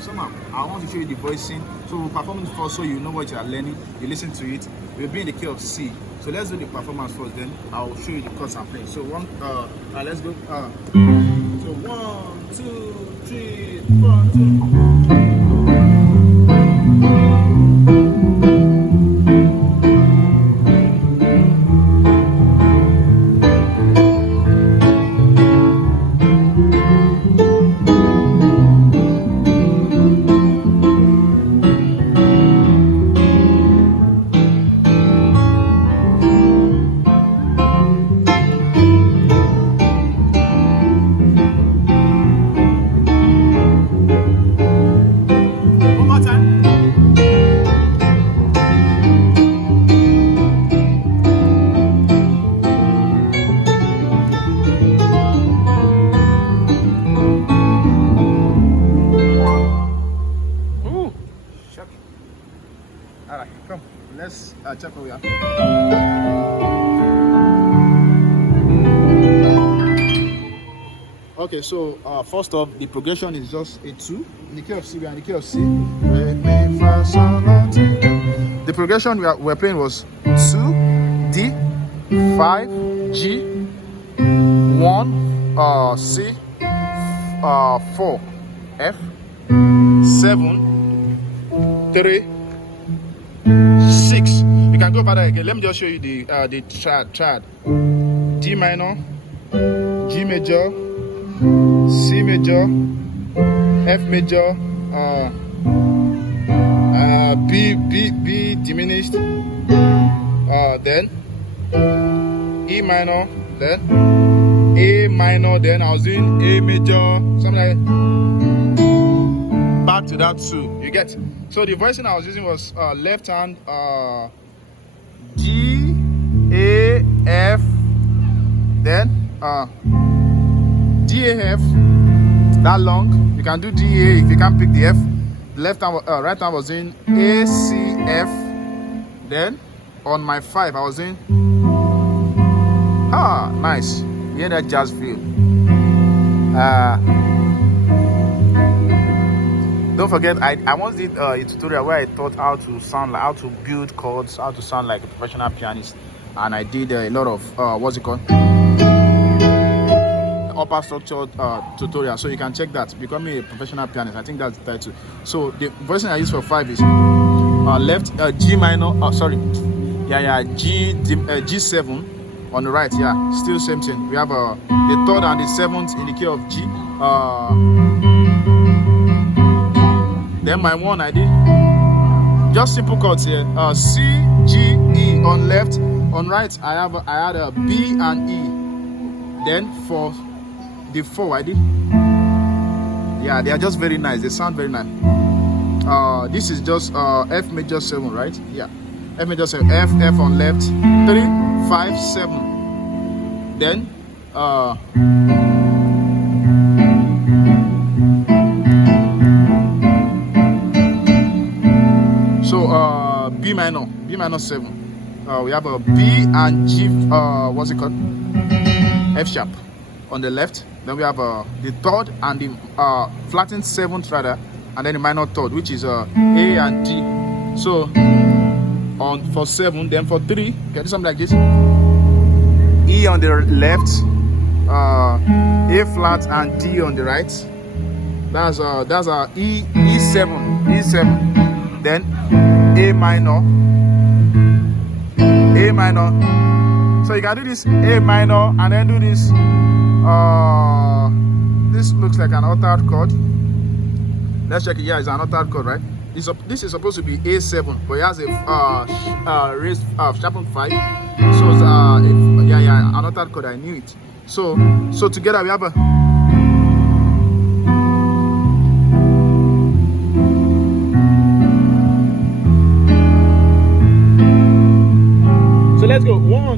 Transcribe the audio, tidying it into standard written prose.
somehow I want to show you the voicing. So we'll perform it first so you know what you are learning. You listen to it. We'll be in the key of C. So let's do the performance first, then I'll show you the chords I'm playing. So let's go. So 1, 2, 3, 4, 2. Alright, come. Let's check where we are. Okay, so first off, the progression is just a 2 in the key of C. We are in the key of C. The progression we're playing was 2 D, 5 G, 1 C, 4 F, 7 3 6. You can go over there again. Let me just show you the chart. D minor, G major, C major, F major, B diminished, then E minor, then A minor, then I was doing A major, something like that. Back to that 2. You get? So the voicing I was using was left hand, D, A, F, then D, A, F. That long. You can do D, A if you can't pick the F. Left hand, right hand was doing A, C, F. Then on my 5 I was doing nice. You hear that jazz feel? Don't forget, I once did a tutorial where I taught how to sound like, how to build chords, how to sound like a professional pianist, and I did a lot of what's it called, upper structure tutorial. So you can check that. Becoming a professional pianist. I think that's the title. So the voicing I use for 5 is left G minor. G7 on the right. Yeah, still same thing. We have the 3rd and the 7th in the key of G. Then my 1 I did just simple chords here. C, G, E on left. On right I had a B and E. Then for the 4 I did. Yeah, they are just very nice. They sound very nice. This is just F major 7, right? Yeah, F major 7. F on left. 3, 5, 7. Then B minor 7. We have a B and G, what's it called? F sharp on the left. Then we have the 3rd and the flattened 7th rather, and then the minor 3rd, which is A and D. So for 7, then for 3, can do something like this. E on the left, A flat and D on the right. That's our E7. Then A minor. So you can do this A minor and then do this. This looks like an altered chord. Let's check it. Yeah, it's an altered chord, right? This is supposed to be A7, but it has a raised sharpened 5. So it's an altered chord. I knew it. So together we have a. Let's go. 1,